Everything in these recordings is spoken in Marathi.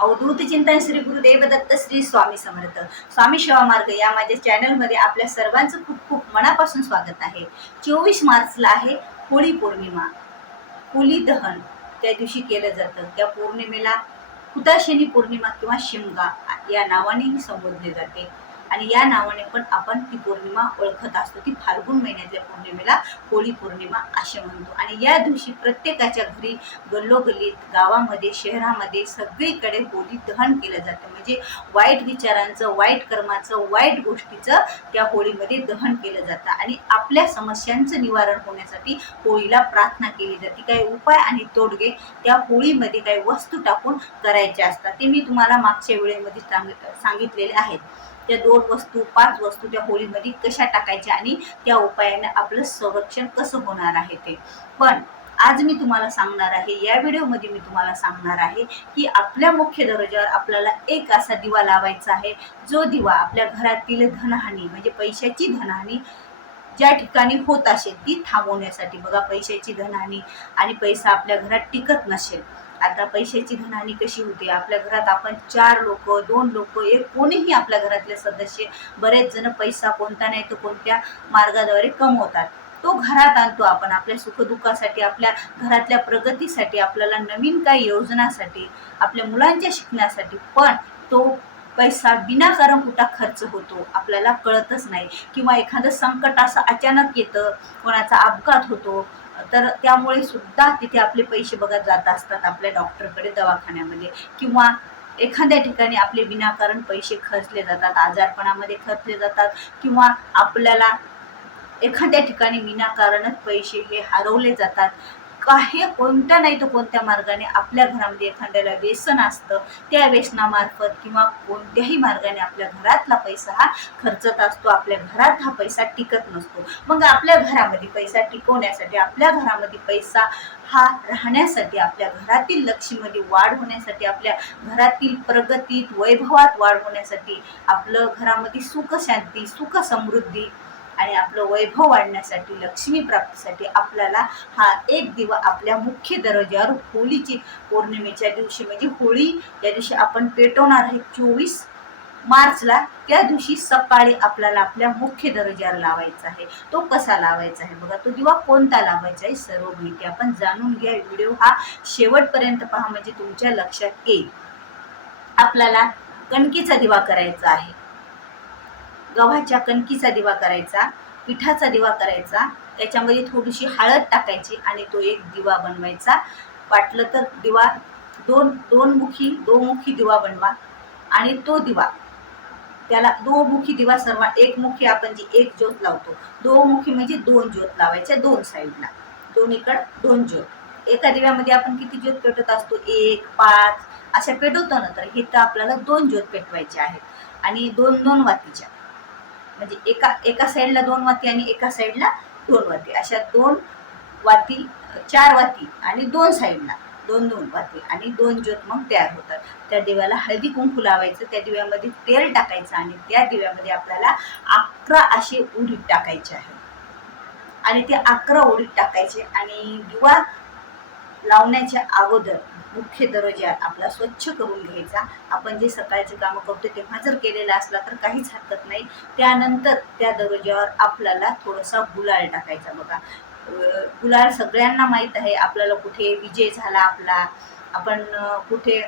अवधूत चिंतन श्री गुरुदेव दत्त श्री स्वामी समर्थ स्वामी सेवा मार्ग या माझ्या चॅनलमध्ये आपल्या सर्वांचं खूप खूप मनापासून स्वागत आहे। 24 मार्चला आहे होळी पौर्णिमा। होळी दहन त्या दिवशी केलं जातं। त्या पौर्णिमेला हुताशनी पौर्णिमा किंवा शिमगा या नावानेही संबोधले जाते आणि या नावाने पण आपण ती पौर्णिमा ओळखत असतो। ती फाल्गुन महिन्यातल्या पौर्णिमेला होळी पौर्णिमा असे म्हणतो आणि या दिवशी प्रत्येकाच्या घरी गल्लोगल्लीत गावामध्ये शहरामध्ये सगळीकडे होळी दहन केलं जातं। म्हणजे वाईट विचारांचं वाईट कर्माचं वाईट गोष्टीचं त्या होळीमध्ये दहन केलं जातं आणि आपल्या समस्यांचं निवारण होण्यासाठी होळीला प्रार्थना केली जाते। काही उपाय आणि तोडगे त्या होळीमध्ये काही वस्तू टाकून करायचे असतात, ते मी तुम्हाला मागच्या वेळेमध्ये सांगितलेले आहेत। त्या 2 वस्तू 5 वस्तू त्या होळीमध्ये कशा टाकायच्या आणि त्या उपायाने आपलं संरक्षण कसं होणार आहे ते पण आज मी तुम्हाला सांगणार आहे। या व्हिडिओमध्ये मी तुम्हाला सांगणार आहे की आपल्या मुख्य दरवाजावर आपल्याला एक असा दिवा लावायचा आहे, जो दिवा आपल्या घरातील धनहानी म्हणजे पैशाची धनहानी ज्या ठिकाणी होत असेल ती थांबवण्यासाठी। बघा, पैशाची धनहानी आणि पैसा आपल्या घरात टिकत नसेल। आता पैशाची धनहानी कशी होते? आपल्या घरात आपण 4 लोक 2 लोक एक कोणीही आपल्या घरातले सदस्य बरेच जण पैसा कोणता नाही तर कोणत्या मार्गाद्वारे कमवतात। तो घरात आणतो आपण आपल्या सुखदुःखासाठी, आपल्या घरातल्या प्रगतीसाठी, आपल्याला नवीन काही योजनासाठी, आपल्या मुलांच्या शिक्षणासाठी। पण तो पैसा विनाकारण कुठं खर्च होतो आपल्याला कळतच नाही, किंवा एखादं संकट असं अचानक येतं, कोणाचा अपघात होतो, तर त्यामुळे सुद्धा तिथे आपले पैसे बघत जात असतात आपल्या डॉक्टरकडे दवाखान्यामध्ये, किंवा एखाद्या ठिकाणी आपले विनाकारण पैसे खर्चले जातात, आजारपणामध्ये खर्चले जातात, किंवा आपल्याला एखाद्या ठिकाणी विनाकारणच पैसे हे हरवले जातात। काही कोणत्या नाही तर कोणत्या मार्गाने आपल्या घरामध्ये एखाद्याला व्यसन असतं, त्या व्यसनामार्फत किंवा कोणत्याही मार्गाने आपल्या घरातला पैसा हा खर्चत असतो, आपल्या घरात हा पैसा टिकत नसतो। मग आपल्या घरामध्ये पैसा टिकवण्यासाठी, आपल्या घरामध्ये पैसा हा राहण्यासाठी, आपल्या घरातील लक्ष्मीमध्ये वाढ होण्यासाठी, आपल्या घरातील प्रगतीत वैभवात वाढ होण्यासाठी, आपलं घरामध्ये सुख शांती सुख समृद्धी आणि आपलं वैभव वाढण्यासाठी, लक्ष्मी प्राप्तीसाठी आपल्याला हा एक दिवा आपल्या मुख्य दरवाजावर होळीची पौर्णिमेच्या दिवशी म्हणजे होळी या दिवशी आपण पेटवणार आहे 24 मार्चला। त्या दिवशी सकाळी आपल्याला आपल्या मुख्य दरवाजावर लावायचा आहे। तो कसा लावायचा आहे बघा, तो दिवा कोणता लावायचा आहे सर्व माहिती आपण जाणून घ्या। व्हिडिओ हा शेवटपर्यंत पहा म्हणजे तुमच्या लक्षात येईल। आपल्याला कणकीचा दिवा करायचा आहे, गव्हाच्या कणकीचा दिवा करायचा, पिठाचा दिवा करायचा, त्याच्यामध्ये थोडीशी हळद टाकायची आणि तो एक दिवा बनवायचा। वाटलं तर दिवा दोमुखी दिवा बनवा आणि तो दिवा त्याला दोमुखी दिवा सर्व एकमुखी आपण जी एक ज्योत लावतो, दोमुखी म्हणजे 2 ज्योत लावायच्या, 2 साईडला दोन्हीकडे 2 ज्योत। एका दिव्यामध्ये आपण किती ज्योत पेटवत असतो? 1 5 अशा पेटवतो ना, तर इथं आपल्याला 2 ज्योत पेटवायच्या आहेत आणि 2-2 वातीच्या, म्हणजे एका साईडला 2 वाती आणि एका साईडला 2 वाती, अशा 2 वाती 4 वाती आणि 2 साईडला 2-2 वाती आणि 2 ज्योत मग तयार होतात। त्या दिव्याला हळदी कुंकू लावायचं, त्या दिव्यामध्ये तेल टाकायचं आणि त्या दिव्यामध्ये आपल्याला 11 असे उडीद टाकायचे आहे आणि ते 11 उडीद टाकायचे आणि दिवा लावण्याच्या अगोदर मुख्य दरवाजा आपला स्वच्छ करून घ्यायचा। आपण जे सकाळचे कामं करतो तेव्हा जर केलेला असला तर काहीच हरकत नाही। त्यानंतर त्या दरवाजावर आपल्याला थोडासा गुलाल टाकायचा। बघा, गुलाल सगळ्यांना माहीत आहे, आपल्याला कुठे विजय झाला आपला, आपण कुठे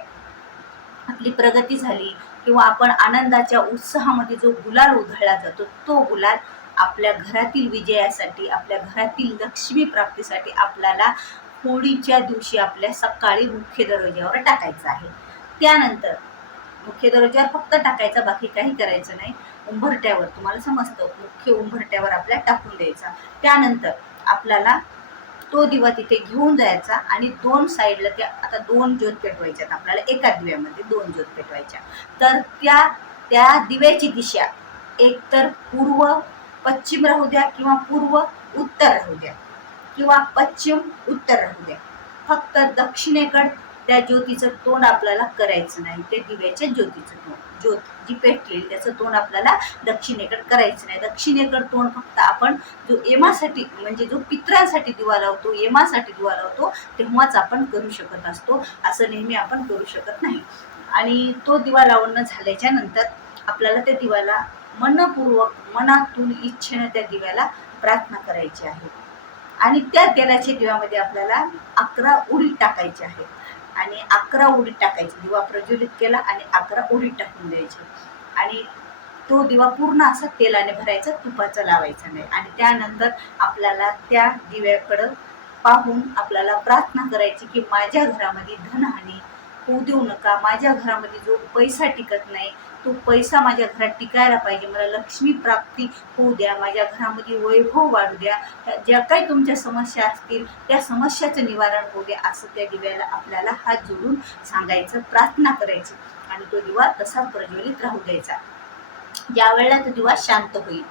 आपली प्रगती झाली किंवा आपण आनंदाच्या उत्साहामध्ये जो गुलाल उधळला जातो, तो गुलाल आपल्या घरातील विजयासाठी, आपल्या घरातील लक्ष्मी प्राप्तीसाठी आपल्याला होळीच्या दिवशी आपल्या सकाळी मुख्य दरवाजावर टाकायचं आहे। त्यानंतर मुख्य दरवाजावर फक्त टाकायचा, बाकी काही करायचं नाही। उंबरट्यावर तुम्हाला समजतं, मुख्य उंबरट्यावर आपल्या टाकून द्यायचा। त्यानंतर आपल्याला तो दिवा तिथे घेऊन जायचा आणि 2 साईडला त्या आता 2 ज्योत पेटवायच्यात आपल्याला, एका दिव्यामध्ये 2 ज्योत पेटवायच्या। तर त्या दिव्याची दिशा एक तर पूर्व पश्चिम राहू द्या किंवा पूर्व उत्तर राहू द्या किंवा पश्चिम उत्तर राहू द्या, फक्त दक्षिणेकडे त्या ज्योतीचं तोंड आपल्याला करायचं नाही। त्या दिव्याच्या ज्योतीचं तोंड, ज्योत जी पेटलेली त्याचं तोंड आपल्याला दक्षिणेकडे करायचं नाही। दक्षिणेकडे तोंड फक्त आपण जो यमासाठी म्हणजे जो पितरांसाठी दिवा लावतो, यमासाठी दिवा लावतो तेव्हाच आपण करू शकत असतो, असं नेहमी आपण करू शकत नाही। आणि तो दिवा लावणं झाल्याच्या नंतर आपल्याला त्या दिव्याला मनपूर्वक मनातून इच्छेनं त्या दिव्याला प्रार्थना करायची आहे. आणि त्या तेलाच्या दिव्यामध्ये आपल्याला 11 उडी टाकायची आहे आणि 11 उडी टाकायची. दिवा प्रज्वलित केला आणि 11 उडी टाकून द्यायची आणि तो दिवा पूर्ण असा तेलाने भरायचा, तुपाचा लावायचा नाही. आणि त्यानंतर आपल्याला त्या दिव्याकडं पाहून आपल्याला प्रार्थना करायची की माझ्या घरामध्ये धनहानी होऊ देऊ नका, माझ्या घरामध्ये जो पैसा टिकत नाही तो पैसा माझ्या घरात टिकायला पाहिजे, मला लक्ष्मी प्राप्ती होऊ द्या, माझ्या घरामध्ये वैभव वाढू द्या, ज्या काही तुमच्या समस्या असतील त्या समस्याचं निवारण होऊ द्या, असं त्या दिव्याला आपल्याला हात जोडून सांगायचं, प्रार्थना करायची आणि तो दिवा तसा प्रज्वलित राहू द्यायचा. ज्या वेळेला तो दिवा शांत होईल,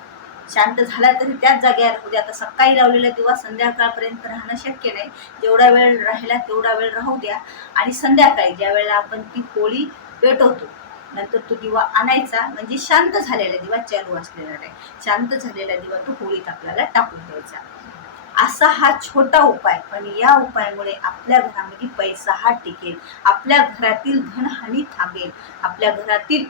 शांत झाला तरी त्याच जागेवर राहू द्या. आता सकाळी लावलेला दिवा संध्याकाळपर्यंत राहणं शक्य नाही, जेवढा वेळ राहिला तेवढा वेळ राहू द्या आणि संध्याकाळी ज्या वेळेला आपण ती पोळी पेटवतो नंतर तो दिवा आणायचा, म्हणजे शांत झालेला दिवा, चालू असलेला नाही, शांत झालेला दिवा तो होळीत आपल्याला टाकून द्यायचा. असा हा छोटा उपाय, पण या उपायामुळे आपल्या घरामध्ये पैसा हा टिकेल, आपल्या घरातील धनहानी थांबेल, आपल्या घरातील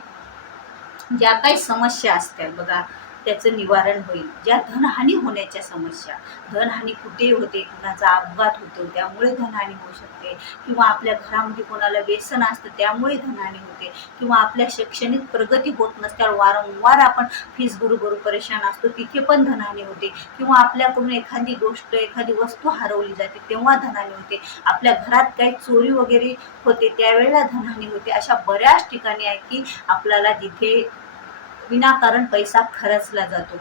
ज्या काही समस्या असतील बघा त्याचं निवारण होईल. ज्या धनहानी होण्याच्या समस्या, धनहानी कुठे होते, कुणाचा अपघात होतो त्यामुळे धनहानी होऊ शकते, किंवा आपल्या घरामध्ये कोणाला व्यसन असतं त्यामुळे धनहानी होते, किंवा आपल्या शैक्षणिक प्रगती होत नसल्यावर वारंवार आपण फीस भरू परेशान असतो तिथे पण धनहानी होते, किंवा आपल्याकडून एखादी गोष्ट एखादी वस्तू हरवली जाते तेव्हा धनहानी होते, आपल्या घरात काही चोरी वगैरे होते त्यावेळेला धनहानी होते. अशा बऱ्याच ठिकाणी आहे की आपल्याला जिथे विनाकारण पैसा खर्चला जातो,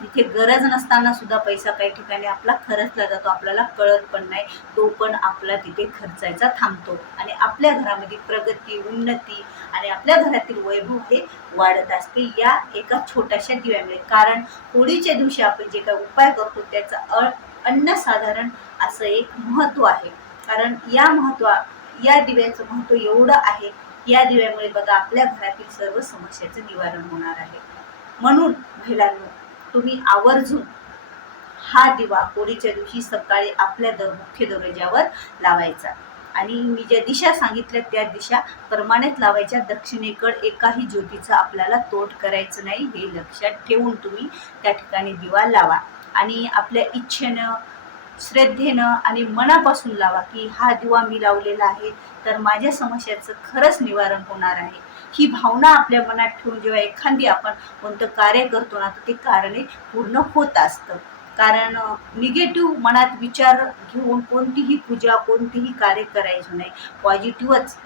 तिथे गरज नसताना सुद्धा पैसा काही ठिकाणी आपला खर्चला जातो, आपल्याला कळत पण नाही, तो पण आपला तिथे खर्चायचा थांबतो आणि आपल्या घरामध्ये प्रगती, उन्नती आणि आपल्या घरातील वैभव हे वाढत असते या एका छोट्याशा दिव्यामुळे. कारण होळीच्या दिवशी आपण जे काही उपाय करतो त्याचं अनन्यसाधारण असं एक महत्त्व आहे. कारण या दिव्याचं महत्त्व एवढं आहे, या दिव्यामुळे बघा आपल्या घरातील सर्व समस्याचं निवारण होणार आहे. म्हणून महिलांनो, तुम्ही आवर्जून हा दिवा होळीच्या दिवशी सकाळी आपल्या मुख्य दरवाजावर लावायचा आणि मी ज्या दिशा सांगितल्या त्या दिशा प्रमाणित लावायच्या. दक्षिणेकडे एकाही ज्योतीचा आपल्याला तोड करायचं नाही, हे लक्षात ठेवून तुम्ही त्या ठिकाणी दिवा लावा आणि आपल्या इच्छेनं, श्रद्धेनं आणि मनापासून लावा की हा दिवा मी लावलेला आहे तर माझ्या समस्याचं खरंच निवारण होणार आहे. ही भावना आपल्या मनात ठेवून जेव्हा एखादी आपण कोणतं कार्य करतो ना तर ते कार्य पूर्ण होत असतं. कारण निगेटिव्ह मनात विचार घेऊन कोणतीही पूजा, कोणतीही कार्य करायचं नाही. पॉझिटिव्हच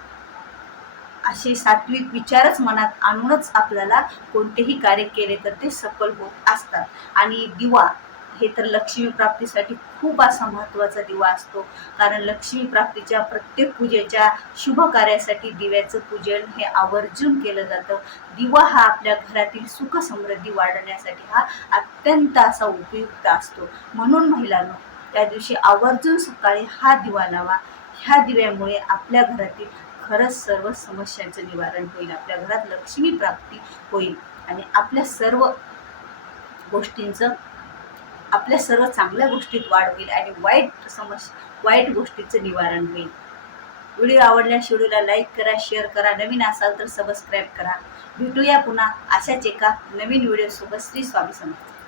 असे सात्विक विचारच मनात आणूनच आपल्याला कोणतेही कार्य केले तर ते सफल होत असतात. आणि दिवा हे तर लक्ष्मी प्राप्तीसाठी खूप असा महत्त्वाचा दिवा असतो. कारण लक्ष्मी प्राप्तीच्या प्रत्येक पूजेच्या शुभ कार्यासाठी दिव्याचं पूजन हे आवर्जून केलं जातं. दिवा हा आपल्या घरातील सुख समृद्धी वाढवण्यासाठी हा अत्यंत असा उपयुक्त असतो. म्हणून महिलांनो, त्या दिवशी आवर्जून सकाळी हा दिवा लावा. ह्या दिव्यामुळे आपल्या घरातील खरंच सर्व समस्यांचं निवारण होईल, आपल्या घरात लक्ष्मी प्राप्ती होईल आणि आपल्या सर्व चांगल्या गोष्टीत वाढ होईल आणि वाईट गोष्टीचं निवारण होईल. व्हिडिओ आवडल्यास व्हिडिओला लाईक करा, शेअर करा, नवीन असाल तर सबस्क्राईब करा. भेटूया पुन्हा अशाच एका नवीन व्हिडिओसोबत. श्री स्वामी समर्थ.